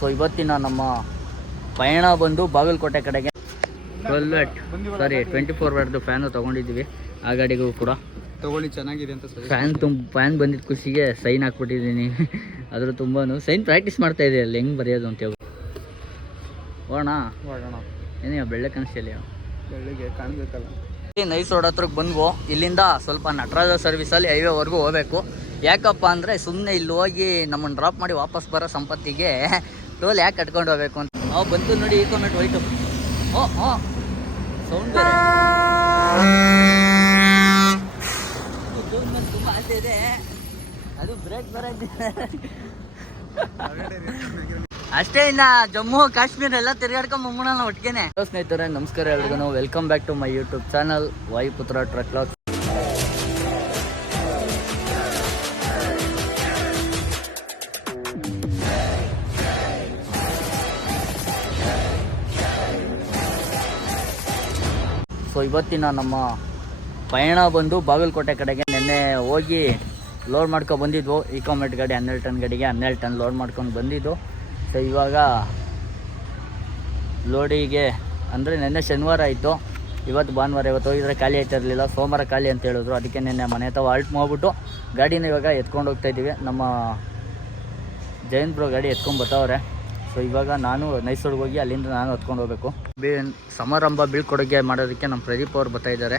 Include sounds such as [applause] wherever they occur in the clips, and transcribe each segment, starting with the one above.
So ಇವತ್ತಿನ ನಮ್ಮ ಪಯಣ ಬಂದು ಬಾಗಲಕೋಟೆ ಕಡೆಗೆ. Twelve watt sorry twenty four ವ್ಯಾಟ್ದು fan ತೊಗೊಂಡಿದ್ದೀವಿ. ಆ ಗಾಡಿಗೂ ಕೂಡ. ತಗೊಳ್ಳಿ ಚೆನ್ನಾಗಿದೆ ಅಂತ ಸರಿ ಫ್ಯಾನ್ ತುಂಬ ಫ್ಯಾನ್ ಬಂದಿದ್ದ ಖುಷಿಗೆ ಸೈನ್ ಹಾಕ್ಬಿಟ್ಟಿದ್ದೀನಿ. ಅದ್ರ ತುಂಬಾ ಸೈನ್ ಪ್ರಾಕ್ಟೀಸ್ ಮಾಡ್ತಾ ಇದೆ ಅಲ್ಲಿ? ಹೆಂಗೆ ಬರೆಯೋದು ಅಂತ ಹೇಳಿ. ಹೋಗೋಣ? ಮಾಡೋಣ ಏನೇ ಬೆಳ್ಳೆ ಕನಸಲ್ಲಿ ಬೆಳ್ಳಿಗೆ ಕಾಣಬೇಕಲ್ಲ. ನೈಸ್ ರೋಡ್ ಹತ್ರಕ್ಕೆ ಬಂದ್ವು. ಇಲ್ಲಿಂದ ಸ್ವಲ್ಪ ನಟರಾಜ ಸರ್ವಿಸಲ್ಲಿ ಹೈವೇವರೆಗೂ ಹೋಗ್ಬೇಕು. ಯಾಕಪ್ಪ ಅಂದರೆ ಸುಮ್ಮನೆ ಇಲ್ಲಿ ಹೋಗಿ ನಮ್ಮನ್ನು ಡ್ರಾಪ್ ಮಾಡಿ ವಾಪಸ್ ಬರೋ ಸಂಪತ್ತಿಗೆ ಟೋಲ್ ಯಾಕೆ ಕಟ್ಕೊಂಡು ಹೋಗ್ಬೇಕು ಅಂತ? ನಾವು ಬಂತು ನೋಡಿ ಈ ಕಾಮೆಂಟ್ ಹೋಯ್ತು ಓ ಓ. ಸೌಂಡ್ ಬೇರೆ. ತುಂಬ ಆಸೆ ಇದೆ. ಅದು ಬ್ರೇಕ್ ಬರೋದಿಲ್ಲ ಅಷ್ಟೇ ಇನ್ನ ಜಮ್ಮು ಕಾಶ್ಮೀರ ಎಲ್ಲ ತಿರ್ಗಾಡ್ಕೊಂಡ್ ಮುಮ್ಮಣ ಒಟ್ಟಿಗೆನೆ. ಸ್ನೇಹಿತರೆ ನಮಸ್ಕಾರ ಎಲ್ರಿಗೂ. Welcome back to my YouTube channel Vayuputra truck log so ಇವತ್ತಿನ ನಮ್ಮ ಪಯಣ ಬಂದು ಬಾಗಲಕೋಟೆ ಕಡೆಗೆ ನಿನ್ನೆ ಹೋಗಿ ಲೋಡ್ ಮಾಡ್ಕೊಂಡು ಬಂದಿದ್ವು. ಇಕಾಮೆಟ್ ಗಾಡಿ ಹನ್ನೆರಡು ಟನ್ ಗಾಡಿಗೆ ಹನ್ನೆರಡು ಟನ್ ಲೋಡ್ ಮಾಡ್ಕೊಂಡು ಬಂದಿದ್ದು. ಸೊ ಇವಾಗ ಲೋಡಿಗೆ ಅಂದರೆ ನಿನ್ನೆ ಶನಿವಾರ ಆಯಿತು. ಇವತ್ತು ಭಾನುವಾರ, ಇವತ್ತು ಹೋಗಿದ್ರೆ ಖಾಲಿ ಆಯ್ತಾ ಇರಲಿಲ್ಲ. ಸೋಮವಾರ ಖಾಲಿ ಅಂತ ಹೇಳಿದ್ರು. ಅದಕ್ಕೆ ನಿನ್ನೆ ಮನೆ ಹತ್ರ ಆಲ್ಟ್ ಮಾಡಿಬಿಟ್ಟು ಗಾಡಿನ ಇವಾಗ ಎತ್ಕೊಂಡು ಹೋಗ್ತಾ ಇದ್ದೀವಿ. ನಮ್ಮ ಜೈನ್ ಬ್ರೋ ಗಾಡಿ ಎತ್ಕೊಂಡು ಬರ್ತಾವ್ರೆ. ಸೊ ಇವಾಗ ನಾನು ನೈಸೂರಿಗೆ ಹೋಗಿ ಅಲ್ಲಿಂದ ನಾನು ಹೊತ್ಕೊಂಡು ಹೋಗ್ಬೇಕು. ಬಿ ಸಮಾರಂಭ ಬೀಳ್ಕೊಡುಗೆ ಮಾಡೋದಕ್ಕೆ ನಮ್ಮ ಪ್ರದೀಪ್ ಅವ್ರು ಬರ್ತಾ ಇದ್ದಾರೆ.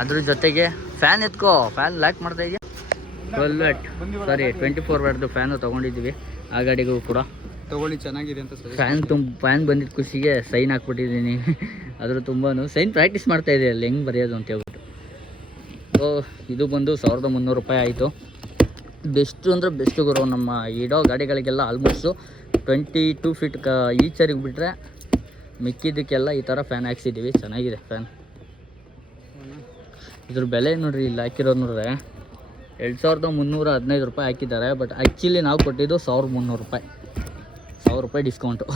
ಅದ್ರ ಜೊತೆಗೆ ಫ್ಯಾನ್ ಎತ್ಕೋ. ಫ್ಯಾನ್ ಲ್ಯಾಕ್ ಮಾಡ್ತಾ ಇದೆಯಾ? Twelve watt sorry twenty four ವ್ಯಾಟ್ದು fan ತೊಗೊಂಡಿದ್ದೀವಿ. ಆ ಗಾಡಿಗೂ ಕೂಡ. ತಗೊಳ್ಳಿ ಚೆನ್ನಾಗಿದೆ ಅಂತ ಫ್ಯಾನ್ ತುಂಬ ಫ್ಯಾನ್ ಬಂದಿದ್ದ ಖುಷಿಗೆ ಸೈನ್ ಹಾಕ್ಬಿಟ್ಟಿದ್ದೀನಿ. ಅದ್ರ ತುಂಬಾ ಸೈನ್ ಪ್ರಾಕ್ಟೀಸ್ ಮಾಡ್ತಾ ಇದೆ ಅಲ್ಲಿ? ಹೆಂಗೆ ಬರೆಯೋದು ಅಂತ ಹೇಳ್ಬಿಟ್ಟು. ಸೊ ಇದು ಬಂದು ಸಾವಿರದ ಮುನ್ನೂರು ರೂಪಾಯಿ ಆಯಿತು. ಬೆಸ್ಟು ಅಂದರೆ ಬೆಸ್ಟ್ ಗುರು. ನಮ್ಮ ಇಡೋ ಗಾಡಿಗಳಿಗೆಲ್ಲ ಆಲ್ಮೋಸ್ಟು ಟ್ವೆಂಟಿ ಟೂ ಫೀಟ್ ಕ ಈಚರಿಗೆ ಬಿಟ್ಟರೆ ಮಿಕ್ಕಿದ್ದಕ್ಕೆಲ್ಲ ಈ ಥರ ಫ್ಯಾನ್ ಹಾಕ್ಸಿದ್ದೀವಿ. ಚೆನ್ನಾಗಿದೆ ಫ್ಯಾನ್ ಇದ್ರ ಬೆಲೆ ನೋಡ್ರಿ, ಇಲ್ಲಿ ಹಾಕಿರೋದು ನೋಡ್ರೆ ಎರಡು ಸಾವಿರದ ಮುನ್ನೂರ ಹದಿನೈದು ರೂಪಾಯಿ ಹಾಕಿದ್ದಾರೆ. ಬಟ್ ಆ್ಯಕ್ಚುಲಿ ನಾವು ಕೊಟ್ಟಿದ್ದು ಸಾವಿರದ ಮುನ್ನೂರು ರೂಪಾಯಿ. ಸಾವಿರ ರೂಪಾಯಿ ಡಿಸ್ಕೌಂಟು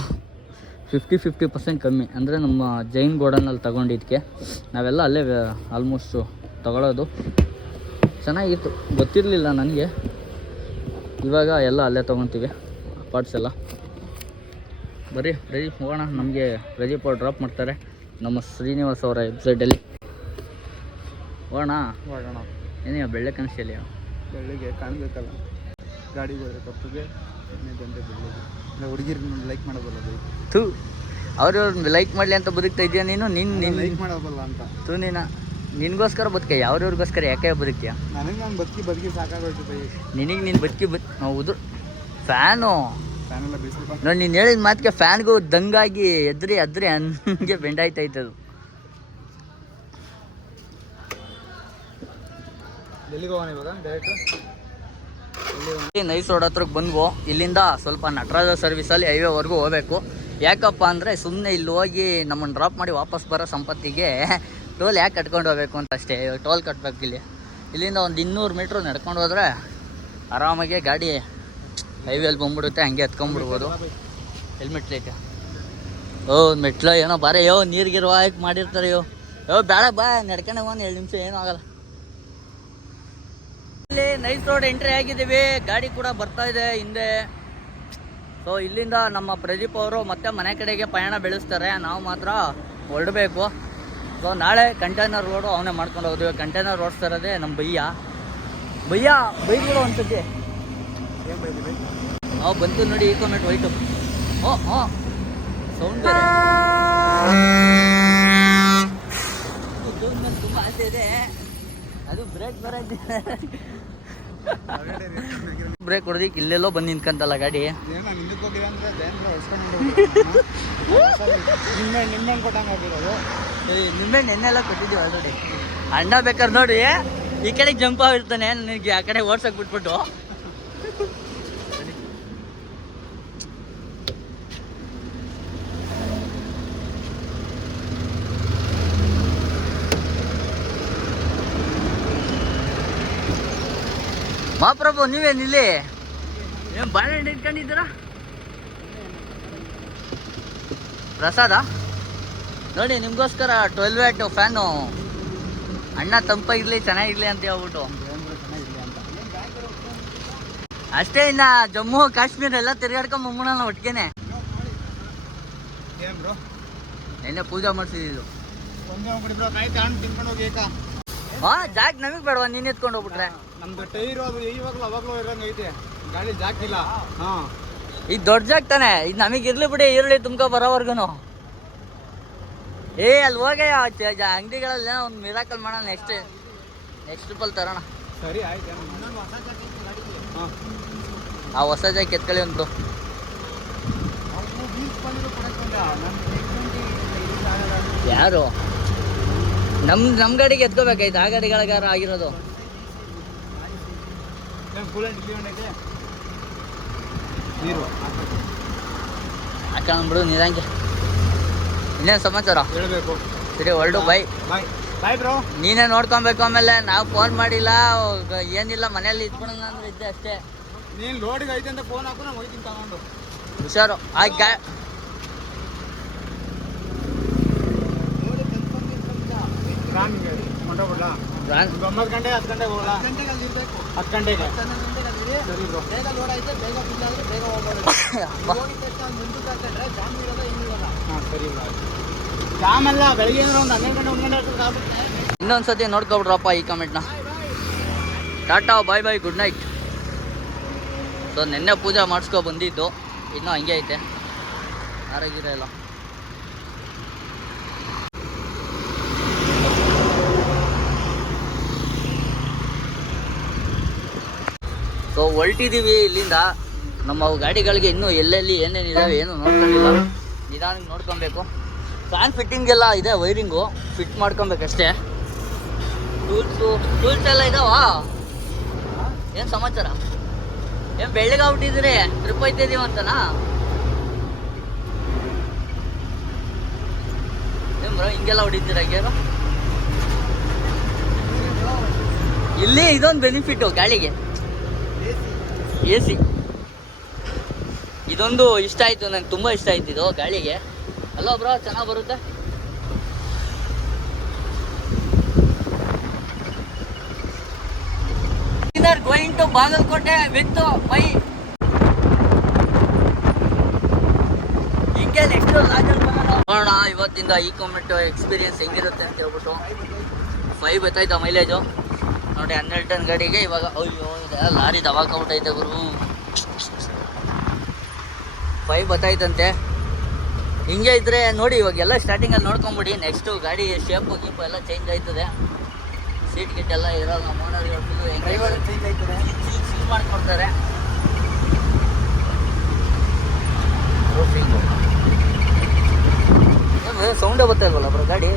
ಫಿಫ್ಟಿ ಫಿಫ್ಟಿ ಪರ್ಸೆಂಟ್ ಕಮ್ಮಿ. ಅಂದರೆ ನಮ್ಮ ಜೈನ್ ಗೋಡನಲ್ಲಿ ತಗೊಂಡಿದ್ದಕ್ಕೆ ನಾವೆಲ್ಲ ಅಲ್ಲೇ ಆಲ್ಮೋಸ್ಟು ತಗೊಳ್ಳೋದು ಚೆನ್ನಾಗಿತ್ತು. ಗೊತ್ತಿರಲಿಲ್ಲ ನನಗೆ. ಇವಾಗ ಎಲ್ಲ ಅಲ್ಲೇ ತೊಗೊತೀವಿ ಪಾರ್ಟ್ಸ್ ಎಲ್ಲ. ಬರೀ ಪ್ರದೀಪ್ ಹೋಗೋಣ. ನಮಗೆ ಪ್ರದೀಪ್ ಅವ್ರು ಡ್ರಾಪ್ ಮಾಡ್ತಾರೆ. ನಮ್ಮ ಶ್ರೀನಿವಾಸ್ ಅವರ ವೆಬ್ಸೈಟಲ್ಲಿ ಹೋಗೋಣ? ಹೋಗೋಣ. ಏನೇ ಬೆಳ್ಳೆ ಕನಸಲ್ಲಿ ಬೆಳ್ಳಿಗೆ ಕಾಣಬೇಕಲ್ಲ. ಗಾಡಿಗೆ ಹೋದರೆ ತಪ್ಪಿಗೆ ಇಲ್ಲ ಹುಡುಗಿರ್ ಲೈಕ್ ಮಾಡೋದಲ್ಲ ಥೂ ಅವ್ರು ಲೈಕ್ ಮಾಡಲಿ ಅಂತ ಬದುಕ್ತಾ ಇದೆಯಾ ನೀನು? ನಿನ್ನ ನೀನು ಲೈಕ್ ಮಾಡೋದಲ್ಲ ಅಂತ. ಥೂ ನೀನು ನಿನಗೋಸ್ಕರ ಬದುಕೆ ಯಾವ್ರವ್ರಿಗೋಸ್ಕರ ಯಾಕೆ ಬದುಕ್ತೀಯ ನನಗೆ ನಾನು ಬದುಕಿ ಬದುಕಿ ಸಾಕಾಗೋಯ್ತು ನಿನಗೆ ನೀನು ಬದುಕಿ ಬದ್ ಹೌದು ಫ್ಯಾನು. ನೋಡಿ ನೀನು ಹೇಳಿದ ಮಾತಿಗೆ ಫ್ಯಾನ್ಗೂ ದಂಗಾಗಿ ಎದ್ರಿ ಅದ್ರಿ ಹಂಗೆ ಬೆಂಡಾಯ್ತೈತೆ ಅದು. ನೈಸ್ ರೋಡ್ ಹತ್ರಕ್ಕೆ ಬಂದ್ವು. ಇಲ್ಲಿಂದ ಸ್ವಲ್ಪ ನಟರಾಜ ಸರ್ವಿಸಲ್ಲಿ ಹೈವೇವರೆಗೂ ಹೋಗ್ಬೇಕು. ಯಾಕಪ್ಪ ಅಂದರೆ ಸುಮ್ಮನೆ ಇಲ್ಲಿ ಹೋಗಿ ನಮ್ಮನ್ನು ಡ್ರಾಪ್ ಮಾಡಿ ವಾಪಸ್ ಬರೋ ಸಂಪತ್ತಿಗೆ ಟೋಲ್ ಯಾಕೆ ಕಟ್ಕೊಂಡು ಹೋಗ್ಬೇಕು ಅಂತ ಅಷ್ಟೇ. ಟೋಲ್ ಕಟ್ಬೇಕು ಇಲ್ಲಿ. ಇಲ್ಲಿಂದ ಒಂದು ಇನ್ನೂರು ಮೀಟ್ರ್ ನಡ್ಕೊಂಡು ಹೋದ್ರೆ ಆರಾಮಾಗಿ ಗಾಡಿ ಹೈವೇಲಿ ಬಂದ್ಬಿಡುತ್ತೆ, ಹಂಗೆ ಎತ್ಕೊಂಡ್ಬಿಡ್ಬೋದು. ಹೆಲ್ಮೆಟ್ ಲೈಟ್ ಓ, ಮೆಟ್ಲು, ಏನೋ ಬಾರೇ, ಯೋ ನೀರಿಗಿರುವ ಹಾಕಿ ಮಾಡಿರ್ತಾರೆ, ಯೋ. ಯೋ, ಬೇಡ, ಬಾ, ನಡ್ಕೊಂಡು ಒಂದು ಎರಡು ನಿಮಿಷ, ಏನೂ ಆಗಲ್ಲ. ಇಲ್ಲಿ ನೈಸ್ ರೋಡ್ ಎಂಟ್ರಿ ಆಗಿದ್ದೀವಿ. ಗಾಡಿ ಕೂಡ ಬರ್ತಾ ಇದೆ ಹಿಂದೆ. ಸೊ ಇಲ್ಲಿಂದ ನಮ್ಮ ಪ್ರದೀಪ್ ಅವರು ಮತ್ತೆ ಮನೆ ಕಡೆಗೆ ಪಯಣ ಬೆಳೆಸ್ತಾರೆ. ನಾವು ಮಾತ್ರ ಹೊರಡಬೇಕು. ಸೊ ನಾಳೆ ಕಂಟೈನರ್ ರೋಡು ಅವನೇ ಮಾಡ್ಕೊಂಡು ಹೋಗೋದು ಕಂಟೈನರ್ ಓಡಿಸ್ತಾ ಇರೋದೇ ನಮ್ಮ ಬಯ್ಯ ಬಯ್ಯ ಬೈಗಳು ಅನ್ಸುತ್ತೆ ಏನು ನಾವು ಬಂತು ನೋಡಿ ಈ ಕಾಮೆಂಟ್ ವೈಟು ಓ ಹಾ. ಸೌಂಡ್ ಬೇರೆ. ತುಂಬ ಆಸೆ ಇದೆ. ಅದು ಬ್ರೇಕ್ ಬರೋದು ಬ್ರೇಕ್ ಹೊಡೆದಿಕ್ಕೆ ಇಲ್ಲೆಲ್ಲೋ ಬಂದು ನಿಂತ್ಕಂತಲ್ಲ ಗಾಡಿ. ಆಗಿರೋದು ಎಣ್ಣೆಲ್ಲ ಕೊಟ್ಟಿದ್ದೀವಿ ಆಲ್ರೆಡಿ ಅಣ್ಣ ಬೇಕಾದ್ರೆ ನೋಡಿ ಈ ಕಡೆ ಜಂಪ್ ಆಗಿರ್ತಾನೆ ನನಗೆ ಆ ಕಡೆ ಓಡ್ಸಕ್ ಬಿಟ್ಬಿಟ್ಟು. ಮಹಾಪ್ರಭು ನೀವೇನು ಇಲ್ಲಿ ಏನು ಬಾಳೆಹಣ್ಣು ಇಟ್ಕೊಂಡಿದ್ದೀರಾ? ಪ್ರಸಾದ? ನೋಡಿ ನಿಮಗೋಸ್ಕರ ಟ್ವೆಲ್ ವ್ಯಾಟ್ ಫ್ಯಾನು ಅಣ್ಣ ತಂಪಾಗಿರಲಿ ಚೆನ್ನಾಗಿರಲಿ ಅಂತ ಹೇಳ್ಬಿಟ್ಟು. ಅಷ್ಟೇ ಇನ್ನ ಜಮ್ಮು ಕಾಶ್ಮೀರ ಎಲ್ಲ ತಿರ್ಗಾಡ್ಕೊಂಡ್ ಬಂದ್ಬಿಡೋಣ ಒಟ್ಟಿಗೆನೆ. ನೆನ್ನೆ ಬ್ರೋ ನಿನ್ನೆ ಪೂಜೆ ಹಾ ಜಾಕ್ ನಮಗ್ ಬೇಡವಾ? ನೀನ್ ಎತ್ಕೊಂಡು ಹೋಗ್ಬಿಟ್ರೆ. ನಮ್ದು ಟೈರು ಅದು ಇವಾಗಲೂ ಅವಾಗಲೂ ಇರಂಗ ಐತೆ. ಗಾಡಿ ಜಾಕಿಲ್ಲ. ಹಾ. ಇದು ದೊಡ್ಡ ಜಾಗ ತಾನೆ. ಇದು ನಮಗೆ ಇರ್ಲಿ ಬಿಡಿ ಈರುಳ್ಳಿ ತುಂಬ್ಕೊ ಬರೋವರ್ಗುನು. ಏ ಅಲ್ಲಿ ಹೋಗಿ ಅಂಗಡಿಗಳಲ್ಲಿ ಒಂದು ಮಿರಾಕಲ್ ಮಾಡೋಣ ನೆಕ್ಸ್ಟ್ ನೆಕ್ಸ್ಟ್ ಪಲ್ ತರೋಣ. ಸರಿ ಆಯ್ತು ಹಾಂ. ಆ ಹೊಸ ಜಾಗ ಎತ್ಕೊಳ್ಳಿ ಒಂದು ಯಾರು? ನಮ್ ನಮ್ ಗಾಡಿಗೆ ಎತ್ಕೋಬೇಕಾಯ್ತು ಆ ಗಾಡಿಗಳಿಗಾರ ಆಗಿರೋದು. ನೀರು. ಹಾಕೊಂಡ್ಬಿಡು ನೀರಂಗೆ. ಇನ್ನೇನು ಸಮಾಚಾರ? ಹೇಳಬೇಕು. ಸರಿ ಹೊರಡು ಬೈ ಬಾಯ್ ಬಾಯ್ ಬ್ರೋ ನೀನೇ ನೋಡ್ಕೊಬೇಕು ಆಮೇಲೆ ನಾವು ಫೋನ್ ಮಾಡಿಲ್ಲ ಏನಿಲ್ಲ ಮನೇಲಿ ಇಟ್ಕೊಳಂಗ ಅಂದ್ರೆ ಇದ್ದೆ ಅಷ್ಟೇ. ನೀನು ಲೋಡಿಗೆ ಐತೆ ಅಂತ ಫೋನ್ ಹಾಕು ನಾನು ಹೋಗ್ತೀನಿ ತಗೊಂಡು. ಹುಷಾರು. ಆಯ್ತು ಗಾ ರಾಮಿಗೆ ಕೊಂಡೋಗ್ಬಿಡ್ಲ? ರಾನ್- ಒಂದು ಒಂಬತ್ತು ಗಂಟೆ ಹತ್ತು ಗಂಟೆಗೆ ಹೋಗಲ್ಲ ಹತ್ತು ಗಂಟೆಗೆ ಸರಿ ಬ್ರೋ. ಅಬ್ಬಾ. [coughs] ಹಾಂ ಸರಿ ಬ್ರೋ. ಜಾಮ್ ಅಲ್ಲ ಬೆಳಿಗ್ಗೆ ಅಂದ್ರೆ ಒಂದು ಹನ್ನೆರಡು ಗಂಟೆ ಒಂದು ಗಂಟೆ ಅಷ್ಟೊತ್ತಿಗೆ ಆಗ್ಬಿಡುತ್ತೆ. ಇನ್ನೊಂದ್ಸತಿ ನೋಡ್ಕೊಬಿಡ್ರಪ್ಪ ಈ ಕಮೆಂಟ್ನ tata bye bye good night so ನಿನ್ನೆ ಪೂಜೆ ಮಾಡಿಸ್ಕೊ ಬಂದಿದ್ದು. ಇನ್ನೂ ಹಂಗೆ ಐತೆ. ಆರೋಗ್ಯ ಇಲ್ಲ. ಸೊ ಹೊರಟಿದ್ದೀವಿ ಇಲ್ಲಿಂದ. ನಮ್ಮ ಗಾಡಿಗಳಿಗೆ ಇನ್ನೂ ಎಲ್ಲೆಲ್ಲಿ ಏನೇನಿದಾವೆ ಏನು ನೋಡ್ಕೊಂಡಿಲ್ಲ. ನಿಧಾನಕ್ಕೆ ನೋಡ್ಕೊಬೇಕು. ಫ್ಯಾನ್ ಫಿಟ್ಟಿಂಗ್ ಎಲ್ಲ ಇದೆ ವೈರಿಂಗು ಫಿಟ್ ಮಾಡ್ಕೊಬೇಕಷ್ಟೇ. ಟೂಲ್ಸು ಟೂಲ್ಸ್ ಎಲ್ಲ ಇದಾವಾ? ಏನು ಸಮಾಚಾರ? ಏನು ಬೆಳ್ಳಗಾಗ್ಬಿಟ್ಟಿದ್ದೀರಿ ಟ್ರಿಪ್ ಹೋಯ್ತಿದೀವಿ ಅಂತನಾ? ಏನು ಬ್ರೋ ಹಿಂಗೆಲ್ಲ ಹೊಡಿತೀರ ಗೇರು? ಇಲ್ಲಿ ಇದೊಂದು ಬೆನಿಫಿಟ್ಟು ಗಾಳಿಗೆ. ಎ ಸಿ ಇದೊಂದು ಇಷ್ಟ ಆಯಿತು ನಂಗೆ ತುಂಬ ಇಷ್ಟ ಆಯ್ತು ಇದು ಗಾಳಿಗೆ. ಅಲ್ಲ ಬ್ರೋ ಚೆನ್ನಾಗಿ ಬರುತ್ತೆ? Going to Bagalkote with my ಹಿಂಗೆ ನೆಕ್ಸ್ಟ್ ನೋಡೋಣ ಇವತ್ತಿಂದ ಈ ಕಾಮೆಂಟ್ ಎಕ್ಸ್ಪೀರಿಯನ್ಸ್ ಹೆಂಗಿರುತ್ತೆ ಅಂತ ಹೇಳ್ಬಿಟ್ಟು. ಫೈವ್ ಬತ್ತಾಯ್ತಾ ಮೈಲೇಜು ನೋಡಿ ಹನ್ನೆರಡು ಟನ್ ಗಾಡಿಗೆ ಇವಾಗ ಅಯ್ಯೋ ಇದೆಲ್ಲ ಲಾರಿ ಐತೆ ಗುರು. ಫೈವ್ ಬತ್ತಾಯ್ತಂತೆ. ಹಿಂಗೆ ಇದ್ರೆ ನೋಡಿ ಇವಾಗ ಎಲ್ಲ ಸ್ಟಾರ್ಟಿಂಗಲ್ಲಿ ನೋಡ್ಕೊಂಬಿಡಿ. ನೆಕ್ಸ್ಟು ಗಾಡಿ ಶೇಪು ಗೀಪು ಎಲ್ಲ ಚೇಂಜ್ ಆಯ್ತದೆ. ಸೀಟ್ ಗಿಟ್ ಎಲ್ಲ ಇರೋಲ್ಲ ನಮ್ಮ ಓನರ್ಗಳು ಡ್ರೈವರ್ ಚೇಂಜ್ ಆಯ್ತದೆ. ಫುಲ್ ಮಾಡ್ಕೊಡ್ತಾರೆ. ಸೌಂಡೇ ಬರ್ತಾ ಇಲ್ವಲ್ಲ ಬ್ರೋ ಗಾಡಿ?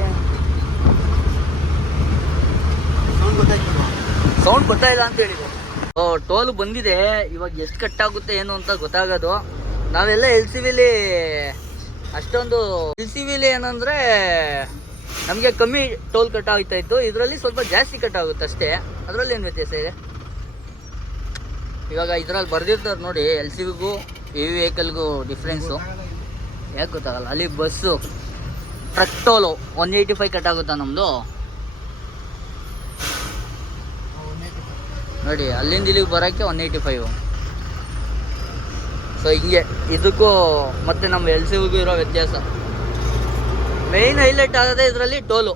ಸೌಂಡ್ ಗೊತ್ತಾಯ್ತು ಸೌಂಡ್ ಬರ್ತಾ ಇಲ್ಲ ಅಂತ ಹೇಳಿದ್ರು. ಟೋಲ್ ಬಂದಿದೆ. ಇವಾಗ ಎಷ್ಟು ಕಟ್ಟಾಗುತ್ತೆ ಏನು ಅಂತ ಗೊತ್ತಾಗೋದು. ನಾವೆಲ್ಲ ಎಲ್ ಸಿ ವಿಲಿ ಅಷ್ಟೊಂದು ಎಲ್ ಸಿ ವಿಲಿ ಏನಂದ್ರೆ ನಮಗೆ ಕಮ್ಮಿ ಟೋಲ್ ಕಟ್ ಆಗ್ತಾ ಇತ್ತು. ಇದರಲ್ಲಿ ಸ್ವಲ್ಪ ಜಾಸ್ತಿ ಕಟ್ ಆಗುತ್ತೆ ಅಷ್ಟೇ. ಅದರಲ್ಲಿ ಏನು ವ್ಯತ್ಯಾಸ ಇದೆ? ಇವಾಗ ಇದ್ರಲ್ಲಿ ಬರ್ದಿರ್ತಾರೆ ನೋಡಿ, ಎಲ್ ಸಿ ವಿಗೂ ವಿ ವೆಹಿಕಲ್ಗೂ ಡಿಫ್ರೆನ್ಸು ಯಾಕೆ ಗೊತ್ತಾಗಲ್ಲ? ಅಲ್ಲಿ bus truck toll one eighty five cut ಆಗುತ್ತಾ ನಮ್ಮದು ನೋಡಿ, ಅಲ್ಲಿಂದ ಇಲ್ಲಿಗೆ ಬರೋಕ್ಕೆ ಒನ್ ಏಯ್ಟಿ ಫೈವ್ ಸೊ ಹಿಂಗೆ, ಇದಕ್ಕೂ ಮತ್ತು ನಮ್ಮ ಎಲ್ ಸಿಗೂ ಇರೋ ವ್ಯತ್ಯಾಸ. ಮೇಯ್ನ್ ಹೈಲೈಟ್ ಆಗೋದೇ ಇದರಲ್ಲಿ ಟೋಲು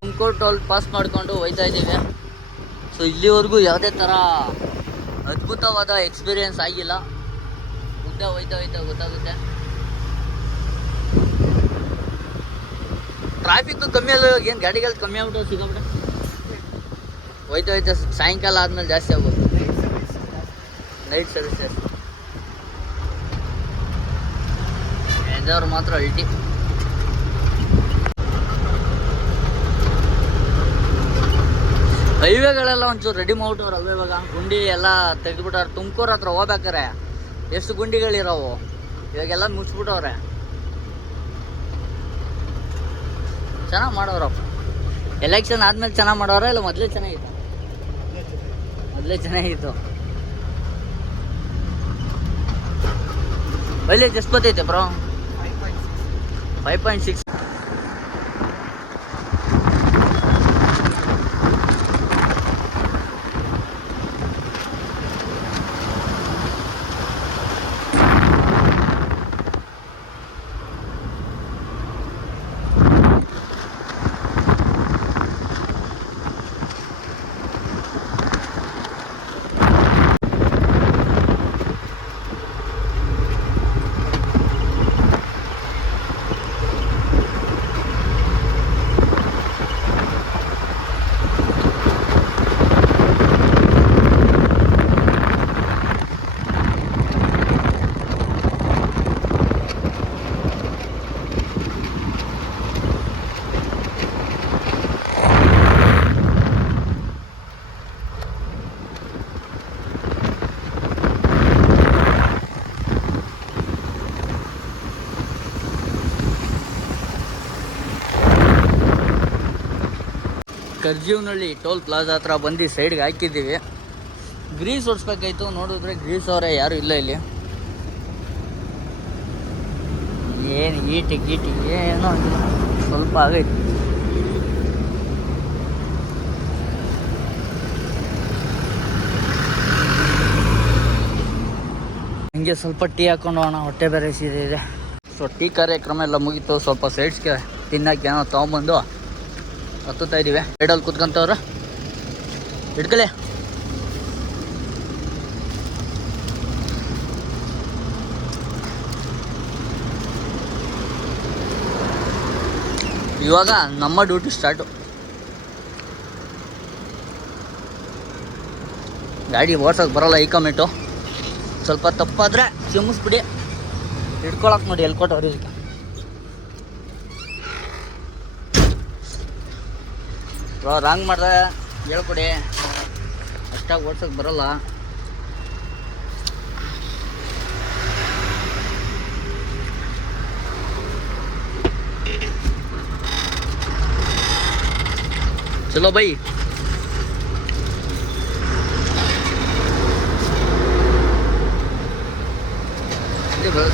ತುಮಕೂರು ಟೋಲ್ ಪಾಸ್ ಮಾಡಿಕೊಂಡು ಹೋಯ್ತಾ ಇದ್ದೀವಿ. ಸೊ ಇಲ್ಲಿವರೆಗೂ ಯಾವುದೇ ಥರ ಅದ್ಭುತವಾದ ಎಕ್ಸ್ಪೀರಿಯೆನ್ಸ್ ಆಗಿಲ್ಲ. ಮುಂದೆ ಹೋಯ್ತಾ ಹೋಯ್ತಾ ಗೊತ್ತಾಗುತ್ತೆ. ಟ್ರಾಫಿಕ್ ಕಮ್ಮಿ ಅಲ್ಲ ಏನು ಗಾಡಿಗಳು ಕಮ್ಮಿ ಆಗ್ಬಿಟ್ಟು ಸಿಗಾಬಿಟ್ಟೆ ಹೋಯ್ತು ಹೋಯ್ತು, ಸಾಯಂಕಾಲ ಆದ್ಮೇಲೆ ಜಾಸ್ತಿ ಆಗ್ಬೋದು. ನೈಟ್ ಸರ್ವಿಸ್ ಜಾಸ್ತಿ. ಎಂದವ್ರು ಮಾತ್ರ ಅಲ್ಟಿ ಹೈವೇಗಳೆಲ್ಲ ಒಂಚೂರು ರೆಡಿ ಮಾಡ್ಬಿಟ್ಟವ್ರಲ್ವ ಇವಾಗ? ಗುಂಡಿ ಎಲ್ಲ ತೆಗೆದ್ಬಿಟ್ಟವ್ರೆ. ತುಮಕೂರು ಹತ್ರ ಹೋಗ್ಬೇಕಾರೆ ಎಷ್ಟು ಗುಂಡಿಗಳಿರೋವು? ಇವಾಗೆಲ್ಲ ಮುಚ್ಚಿಬಿಟ್ಟವ್ರೆ ಚೆನ್ನಾಗಿ ಮಾಡೋರಪ್ಪ ಎಲೆಕ್ಷನ್ ಆದ್ಮೇಲೆ ಚೆನ್ನಾಗಿ ಮಾಡೋರ ಇಲ್ಲ ಮೊದಲೇ ಚೆನ್ನಾಗಿತ್ತು ಮೊದಲೇ ಚೆನ್ನಾಗಿತ್ತು ಮೈಲೇಜ್ ಎಷ್ಟು ಬರ್ತೈತೆ bro five point six Garjeevanahalli toll plaza ಹತ್ರ ಬಂದು ಸೈಡ್ಗೆ ಹಾಕಿದ್ದೀವಿ. ಗ್ರೀಸ್ ಹೊಡ್ಸ್ಬೇಕಾಯ್ತು ನೋಡಿದ್ರೆ ಗ್ರೀಸ್ ಅವರೇ, ಯಾರು ಇಲ್ಲ ಇಲ್ಲಿ. ಏನು ಈಟಿ ಗೀಟಿ, ಏನೋ ಸ್ವಲ್ಪ ಆಗೈತೆ. ಹಂಗೆ ಸ್ವಲ್ಪ ಟೀ ಹಾಕೊಂಡು ಹೋಗೋಣ, ಹೊಟ್ಟೆ ಬೇರೆ ಇದೆ ಸೊ, ಟೀ ಕಾರ್ಯಕ್ರಮ ಎಲ್ಲ ಮುಗೀತು. ಸ್ವಲ್ಪ ಸೈಡ್ಸ್ಗೆ ತಿನ್ನಕ್ಕೆ ಏನೋ ತೊಗೊಂಬಂದು ಹತ್ತುತ್ತಾ ಇದ್ದೀವಿ. ಸೈಡಲ್ಲಿ ಕುತ್ಕೊಂತವ್ರು. ಹಿಡ್ಕಲೆ ಇವಾಗ ನಮ್ಮ ಡ್ಯೂಟಿ ಸ್ಟಾರ್ಟು. ಗಾಡಿ ಓಡ್ಸೋಕೆ ಬರೋಲ್ಲ ಈ ಕಮೆಂಟು. ಸ್ವಲ್ಪ ತಪ್ಪಾದ್ರೆ ಚಿಮ್ಮಿಸ್ಬಿಡಿ ಹಿಡ್ಕೊಳಕ್ಕೆ ನೋಡಿ ಎಲ್ಲಿ ಕೊಟ್ಟವ್ರು ಇದಕ್ಕೆ ಬ್ರೋ ರಾಂಗ್ ಮಾಡ್ದೆ ಹೇಳ್ಕೊಡಿ. ಅಷ್ಟಾಗಿ ಓಡ್ಸೋಕೆ ಬರಲ್ಲ. ಚಲೋ ಬೈ.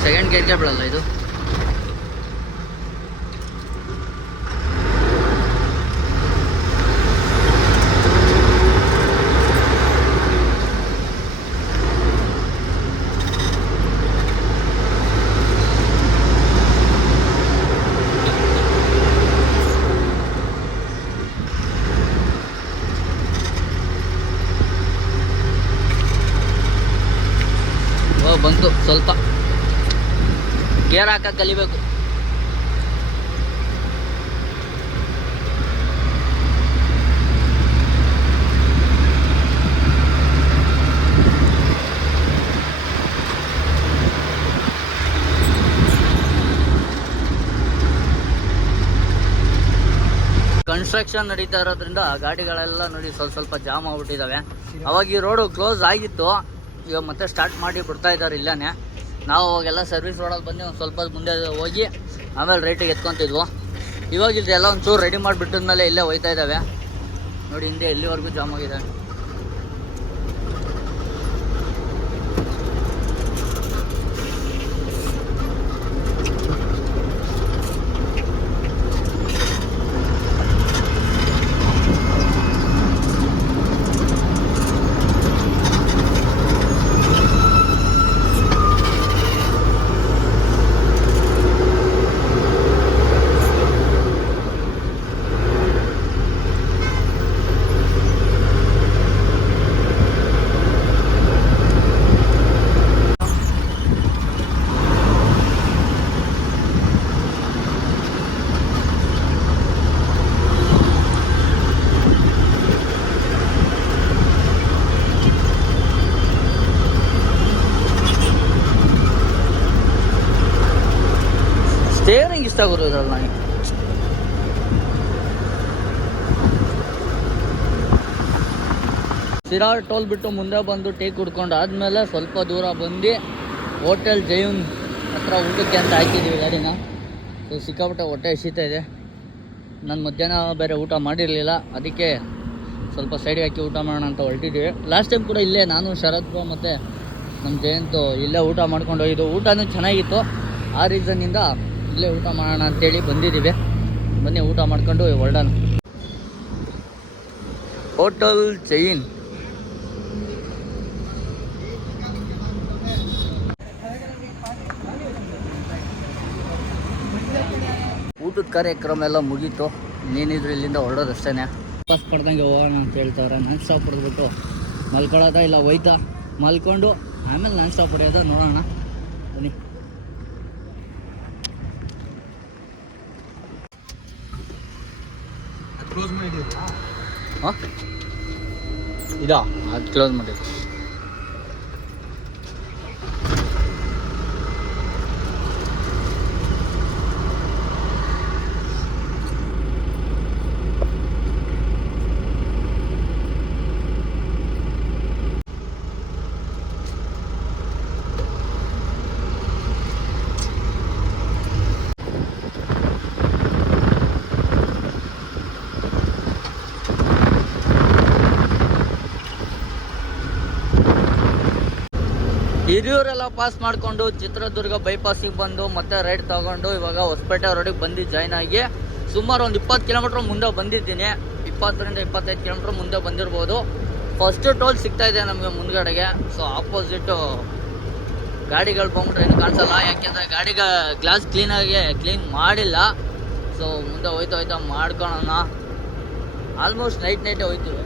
ಸೆಕೆಂಡ್ ಗೇರ್ಗೆ ಬಿಡಲ್ಲ ಇದು ಓ ಬಂತು ಸ್ವಲ್ಪ ಗೇರ್ ಹಾಕಕ್ಕೆ ಕಲಿಬೇಕು. ಕನ್ಸ್ಟ್ರಕ್ಷನ್ ನಡೀತಾ ಇರೋದ್ರಿಂದ ಗಾಡಿಗಳೆಲ್ಲ ನೋಡಿ ಸ್ವಲ್ಪ ಸ್ವಲ್ಪ ಜಾಮ್ ಆಗ್ಬಿಟ್ಟಿದ್ದಾವೆ ಅವಾಗ ಈ ರೋಡು ಕ್ಲೋಸ್ ಆಗಿತ್ತು. ಇವಾಗ ಮತ್ತೆ ಸ್ಟಾರ್ಟ್ ಮಾಡಿ ಬಿಡ್ತಾ ಇದ್ದಾರೆ ಇಲ್ಲಾನೆ. ನಾವು ಅವಾಗೆಲ್ಲ ಸರ್ವಿಸ್ ರೋಡಲ್ಲಿ ಬಂದು ಒಂದು ಸ್ವಲ್ಪ ಮುಂದೆ ಹೋಗಿ ಆಮೇಲೆ ರೈಟಿಗೆ ಎತ್ಕೊತಿದ್ವು. ಇವಾಗ ಇದೆಲ್ಲ ಒಂಚೂರು ರೆಡಿ ಮಾಡಿಬಿಟ್ಟಿದ್ಮೇಲೆ ಇಲ್ಲೇ ಹೋಯ್ತಾ ಇದ್ದಾವೆ ನೋಡಿ ಹಿಂದೆ ಎಲ್ಲಿವರೆಗೂ ಜಾಮ್ ಆಗಿದೆ ಆಗೋದ್ರಲ್ಲ ನನಗೆ. ಸಿರಾಳ್ ಟೋಲ್ ಬಿಟ್ಟು ಮುಂದೆ ಬಂದು ಟೀ ಕುಡ್ಕೊಂಡು ಆದಮೇಲೆ ಸ್ವಲ್ಪ ದೂರ ಬಂದು ಹೋಟೆಲ್ ಜೈನ್ ಹತ್ರ ಊಟಕ್ಕೆ ಅಂತ ಹಾಕಿದ್ದೀವಿ ಗಾಡಿನ. ಸೊ, ಸಿಕ್ಕಾಪಟ್ಟೆ ಹೊಟ್ಟೆ ಹಸಿತಾ ಇದೆ. ನಾನು ಮಧ್ಯಾಹ್ನ ಬೇರೆ ಊಟ ಮಾಡಿರಲಿಲ್ಲ. ಅದಕ್ಕೆ ಸ್ವಲ್ಪ ಸೈಡಿಗೆ ಹಾಕಿ ಊಟ ಮಾಡೋಣ ಅಂತ ಹೊರಟಿದ್ದೀವಿ ಲಾಸ್ಟ್ ಟೈಮ್ ಕೂಡ ಇಲ್ಲೇ ನಾನು, ಶರತ್ ಮತ್ತು ನಮ್ಮ ಜಯಂತು ಇಲ್ಲೇ ಊಟ ಮಾಡ್ಕೊಂಡು ಹೋಗಿದ್ದು. ಊಟನೂ ಚೆನ್ನಾಗಿತ್ತು. ಆ ರೀಸನ್ನಿಂದ ಇಲ್ಲೇ ಊಟ ಮಾಡೋಣ ಅಂತೇಳಿ ಬಂದಿದ್ದೀವಿ. ಬನ್ನಿ ಊಟ ಮಾಡ್ಕೊಂಡು ಹೊರಡೋಣ. ಹೋಟಲ್ ಚೈನ್ ಊಟದ ಕಾರ್ಯಕ್ರಮ ಎಲ್ಲ ಮುಗೀತು. ನೀನಿದ್ರು ಇಲ್ಲಿಂದ ಹೊರಡೋದು ಅಷ್ಟೇ ವಾಪಸ್ ಪಡ್ದಂಗೆ ಹೋಗೋಣ ಅಂತ ಹೇಳ್ತಾರೆ. ನಾನು ಸ್ಟಾಪ್ ಹೊಡೆದ್ಬಿಟ್ಟು ಮಲ್ಕೊಳ್ಳೋದ ಇಲ್ಲ ಹೋಯ್ತಾ? ಮಲ್ಕೊಂಡು ಆಮೇಲೆ ನಾನು ಸ್ಟಾಪ್ ಹೊಡೆಯೋದ ನೋಡೋಣ ಬನ್ನಿ ಕ್ಲೋಸ್ ಮಾಡಿದ್ದೀರಾ ಹಾಂ? ಇದಾ ಅದು ಕ್ಲೋಸ್ ಮಾಡಿದ್ದು. ಹಿರಿಯೂರೆಲ್ಲ ಪಾಸ್ ಮಾಡಿಕೊಂಡು ಚಿತ್ರದುರ್ಗ ಬೈಪಾಸಿಗೆ ಬಂದು ಮತ್ತೆ ರೈಡ್ ತಗೊಂಡು ಇವಾಗ ಹೊಸಪೇಟೆ ರೋಡಿಗೆ ಬಂದು ಜಾಯ್ನ್ ಆಗಿ ಸುಮಾರು ಒಂದು ಇಪ್ಪತ್ತು ಕಿಲೋಮೀಟ್ರ್ ಮುಂದೆ ಬಂದಿದ್ದೀನಿ. ಇಪ್ಪತ್ತರಿಂದ ಇಪ್ಪತ್ತೈದು ಕಿಲೋಮೀಟ್ರ್ ಮುಂದೆ ಬಂದಿರ್ಬೋದು. ಫಸ್ಟ್ ಟೋಲ್ ಸಿಗ್ತಾ ಇದೆ ನಮಗೆ ಮುಂದ್ಗಡೆಗೆ. ಸೊ ಆಪೋಸಿಟ್ಟು ಗಾಡಿಗಳು ಬಂದ್ಬಿಟ್ರೆ ಏನು ಕಾಣಿಸಲ್ಲ. ಯಾಕೆಂದರೆ ಗಾಡಿಗೆ ಗ್ಲಾಸ್ ಕ್ಲೀನಾಗಿ ಕ್ಲೀನ್ ಮಾಡಿಲ್ಲ. ಸೊ ಮುಂದೆ ಹೋಯ್ತಾ ಹೋಯ್ತಾ ಮಾಡ್ಕೊಳೋಣ. Almost night ನೈಟೇ ಹೋಯ್ತೀವಿ.